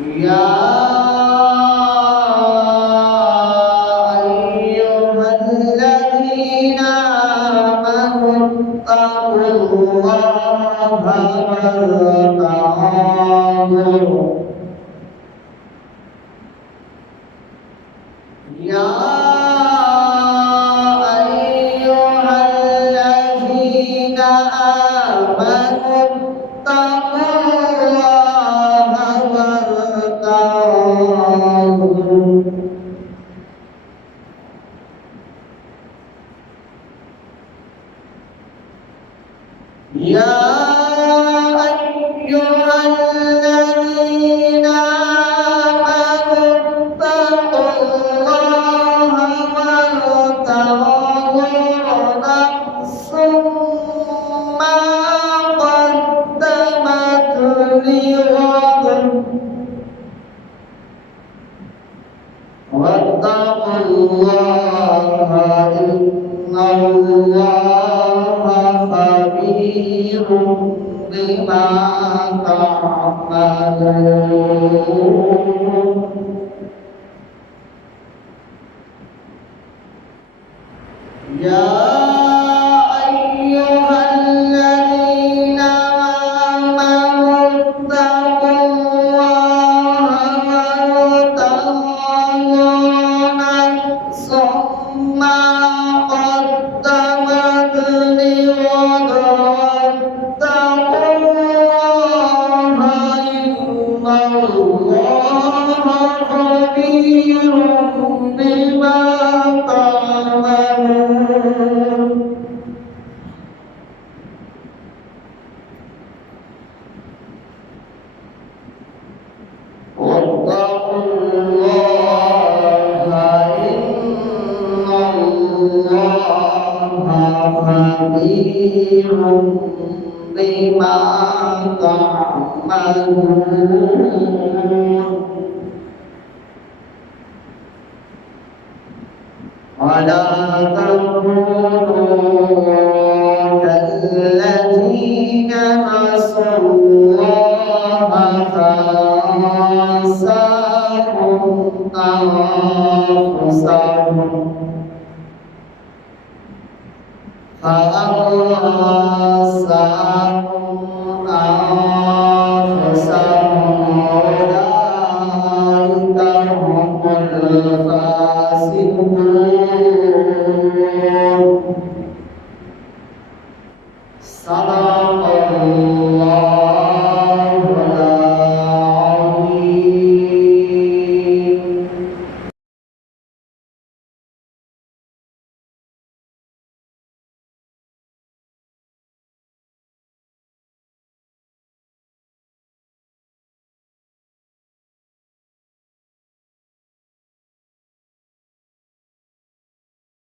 يا أيها الذين آمنوا اتقوا الله وارتعوا يا أيها الذين آمنوا اتقوا الله وارتعوا يا أيها الذين آمنوا اتقوا الله ولتنظر نفس ما قدمت لغد واتقوا الله إن الله خبير بما تعملون يا أيها الذين آمنوا اتقوا الله ولتنظر نفس ما قدمت لغد واتقوا الله إن الله خبير بما تعملون واتقوا الله إن الله خبير بما تعملون ولا تكونوا كالذين نسوا الله فأنساهم أنفسهم أنفسهم